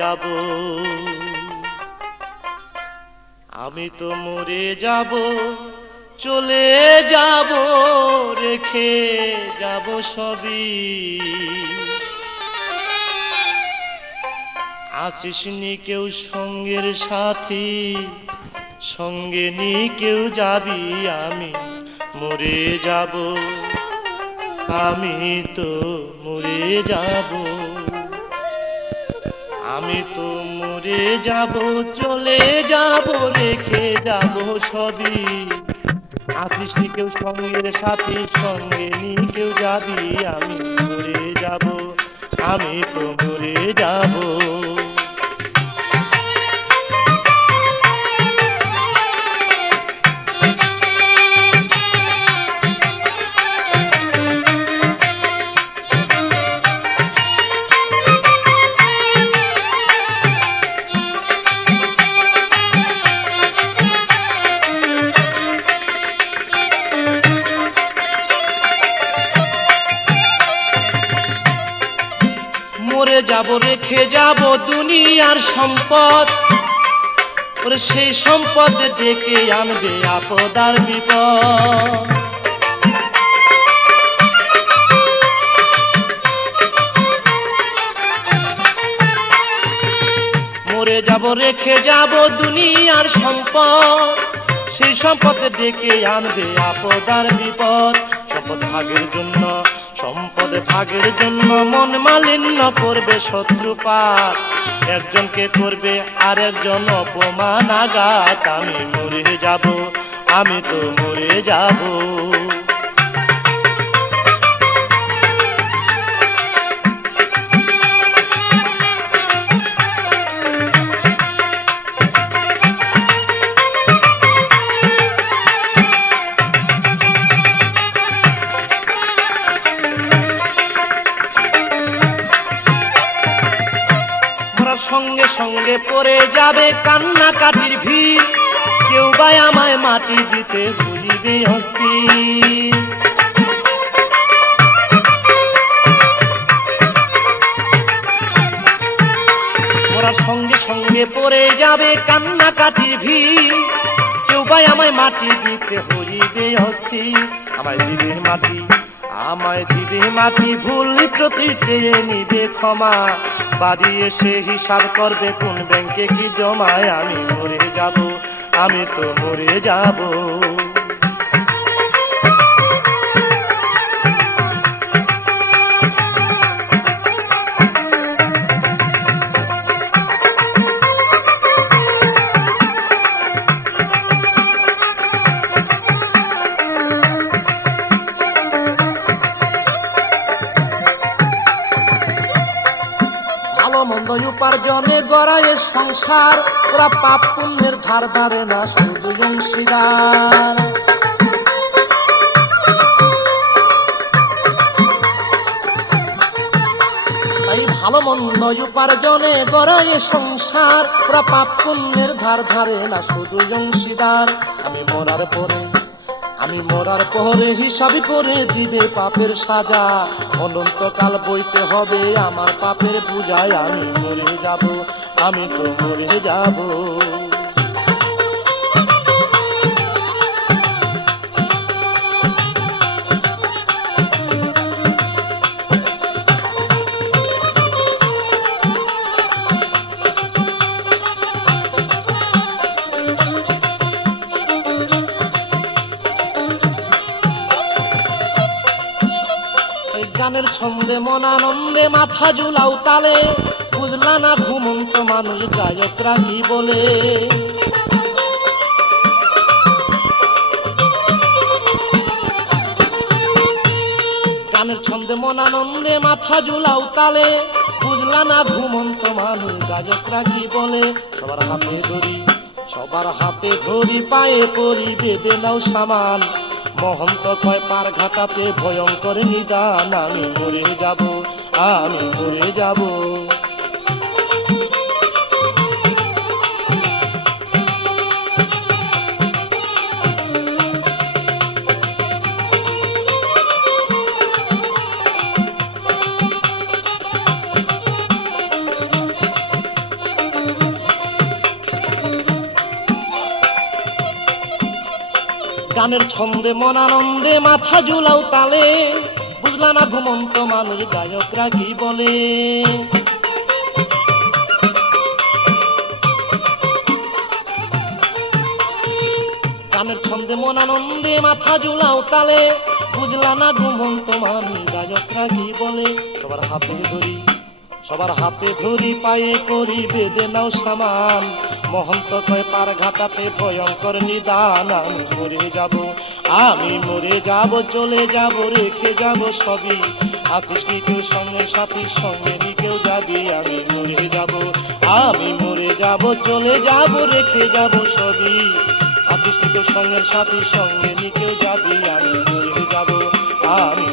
যাব, আমি তো মরে যাব, চলে যাব, রেখে যাব সবই। আছিস নি কেউ সঙ্গের সাথী, সঙ্গে নি কেউ যাবি, আমি মরে যাব, আমি তো মরে যাব, আমি তো মরে যাব, চলে যাব, রেখে যাব সবই। আছিস নি কেউ সঙ্গের সাথী, সঙ্গে নি কেউ যাবি, আমি মরে যাব, আমি তো মরে যাব। মরে যাব, রেখে যাব দুনিয়ার সম্পদ, ওরে সেই সম্পদ ডেকে আনবে আপদ আর বিপদ। মরে যাব, রেখে যাব দুনিয়ার সম্পদ, সেই সম্পদ ডেকে আনবে আপদ আর বিপদ। সম্পদ ভাগের জন্য, সম্পদ ভাগের জন্য মন মালিন্য করবে শত্রুপাত, একজনকে করবে আর একজন অপমান আঘাত। আমি মরে যাব, আমি তো মরে যাব। সঙ্গে সঙ্গে পড়ে যাবে কান্নাকাটির ভিড়, কেউ বা আমায় মাটি দিতে ভুলিবে অস্থির। ওরা সঙ্গে সঙ্গে পড়ে যাবে কান্নাকাটির ভিড়, কেউ বা আমায় মাটি দিতে হইবে অস্থির। আমায় দিবে মাটি, আমায় দিবে মাটি, ভুল ত্রুটি চেয়ে নিবে ক্ষমা, বাড়ি এসে হিসাব করবে কোন ব্যাংকে কি জমায়। আমি মরে যাব, আমি তো মরে যাব। মন্দ উপার্জনে গড়ায় সংসার, ওরা পাপ পুণ্যের ধার ধারে না, শুধু অংশীদার। তাই ভালো মন্দ উপার্জনে গড়ায় সংসার, ওরা পাপ পুণ্যের ধার ধারে না, শুধু অংশীদার। আমি মরার পরে, আমি মরার পরে হিসাব করে দিবে পাপের সাজা, অনন্তকাল বইতে হবে আমার পাপের বোঝায়। আমি মরে যাব, আমি তো মরে যাব। গানের ছন্দে মন আনন্দে মাথা ঝুলাও তালে, বুঝলা না ঘুমন্ত মানুষ গায়করা কি বলে। গানের ছন্দে মন আনন্দে মাথা ঝুলাও তালে, বুঝলা না ঘুমন্ত মানুষ গায়করা কি বলে। সবার হাতে ধরি, সবার হাতে ধরি, পায়ে পরি, বেঁধে নাও সামান, মহন্ত কয় পার ঘাটাতে ভয়ঙ্কর নিদান। আমি মরে যাব, আমি মরে যাব। গানের ছন্দে মন আনন্দে মাথা ঝুলাও তালে, বুঝলা না ঘুমন্ত মানুষ গায়করা কি বলে। গানের ছন্দে মন আনন্দে মাথা ঝুলাও তালে, বুঝলা না ঘুমন্ত মানুষ গায়করা কি বলে। সবার হাতে ধরি, সবার হাতে ধরি, পায়ে করি বেঁধে নাও সামান, মহন্ত কয় পার ঘাটাতে ভয়ঙ্কর নিদান। আমি মরে যাব, আমি মরে যাব, চলে যাব, রেখে যাব সবই, আছিস নি কেউ সঙ্গে সাথীর সঙ্গে নি কেউ যাবি। আমি মরে যাব, আমি মরে যাব, চলে যাব, রেখে যাব সবই, আছিস নি কেউ সঙ্গে সাথীর সঙ্গে নি কেউ যাবি। আমি মরে যাব, আমি